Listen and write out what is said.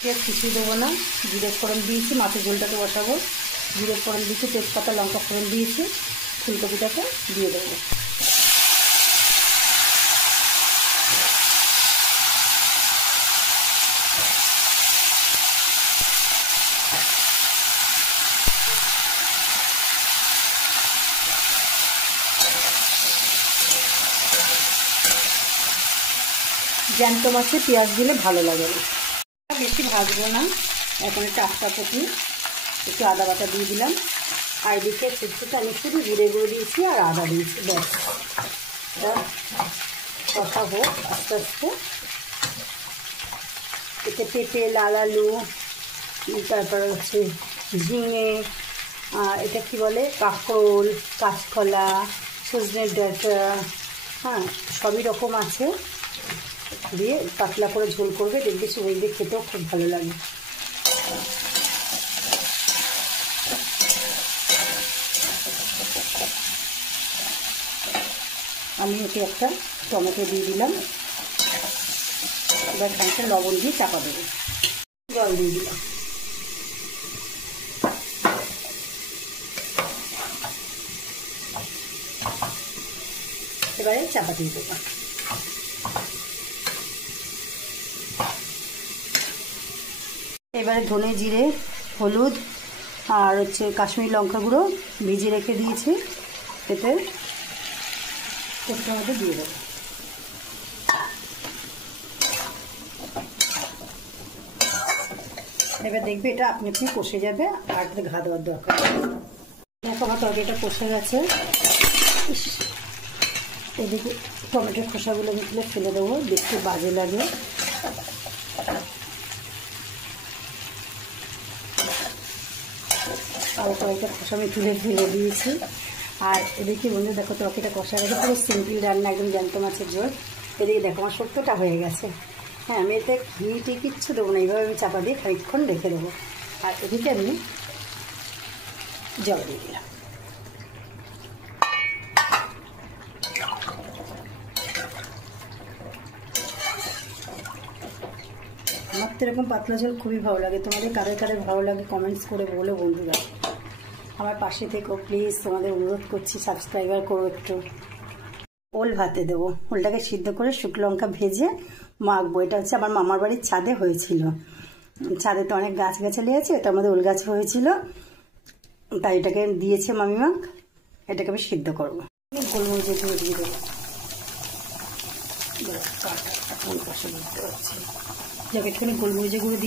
কিছুই দেবো না, জিরে ফোড়ন দিয়েছি, মাছের ঝোলটাকে বসাবো। জিরে ফোড়ন দিয়েছি, তেজপাতা লঙ্কা ফোড়ন দিয়েছি, ফুলকপিটাকে দিয়ে দেবো। জ্যান্ত মাছে পেঁয়াজ দিলে ভালো লাগে না, বেশি ভাজবো না। এখন একটা আস্তা পটি একটু আদা বাটা দিয়ে দিলাম। আর এদিকে শুধু আমি শুধু জিরে গুঁড়ো দিয়েছি আর আদা দিয়েছি, ব্যাস। কষা হোক আস্তে আস্তে। এতে পেঁপে, লাল আলু, তারপরে হচ্ছে ঝিঙে, এটা কি বলে, কাঁকরোল, কাঁচকলা, সজনের ডাঁটা, হ্যাঁ সবই রকম আছে দিয়ে পাতলা করে ঝোল করবে, দেখবি সবাই দিয়ে খেতেও খুব ভালো লাগে। আমি ওকে একটা টমেটো দিয়ে দিলাম। এবার খানিকটা লবণ দিয়ে চাপা দেবো, জল দিয়ে দিলাম। এবারে চাপা দিয়ে দেবো। এবারে ধনে জিরে, হলুদ আর হচ্ছে কাশ্মীরি লঙ্কা গুঁড়ো ভিজিয়ে রেখে দিয়েছি, এতে কোপ্তার মধ্যে দিয়ে দেবো। এবার দেখবে এটা আপনি আপনি কষে যাবে, আর ঘা দেওয়ার দরকার। দেখো আমার তরকারিটা কষে গেছে। এদিকে টমেটোর খোসাগুলো আমি তুলে ফেলে দেবো, দেখতে বাজে লাগে। আর কয়েকটা খোসা আমি তুলে ফেলে দিয়েছি। আর এদিকে বন্ধু দেখো তরকারিটা কষা গেছে, পুরো সিম্পল রান্না, একদম জ্যান্ত মাছের ঝোল। এদিকে দেখো আমার শুক্তোটা হয়ে গেছে। হ্যাঁ আমি এতে ঘি কিচ্ছু দেবো না, এইভাবে আমি চাপা দিয়ে খানিকক্ষণ রেখে দেবো। আর এদিকে আমি জল দিয়ে দিলাম। আমার তো এরকম পাতলা ঝোল খুবই ভালো লাগে। তোমাদের কাদের কাদের ভালো লাগে কমেন্টস করে বলো বন্ধুরা। আমার পাশে থেকো প্লিজ, তোমাদের অনুরোধ করছি, সাবস্ক্রাইবার করো একটু। ওল ভাতে দেবো, ওলটাকে সিদ্ধ করে শুকনো লঙ্কা ভেজে মাখবো। এটা হচ্ছে আমার মামার বাড়ির ছাদে হয়েছিল, ছাদে তো অনেক গাছগাছালি আছে, এটা আমাদের ওল গাছ হয়েছিল, তাই এটাকে দিয়েছে মামিমা। এটাকে আমি সিদ্ধ করবো। গোলমরিচের গুঁড়ো দিয়ে দেবো, যাকে একটুখানি গোলমরিচের গুঁড়ো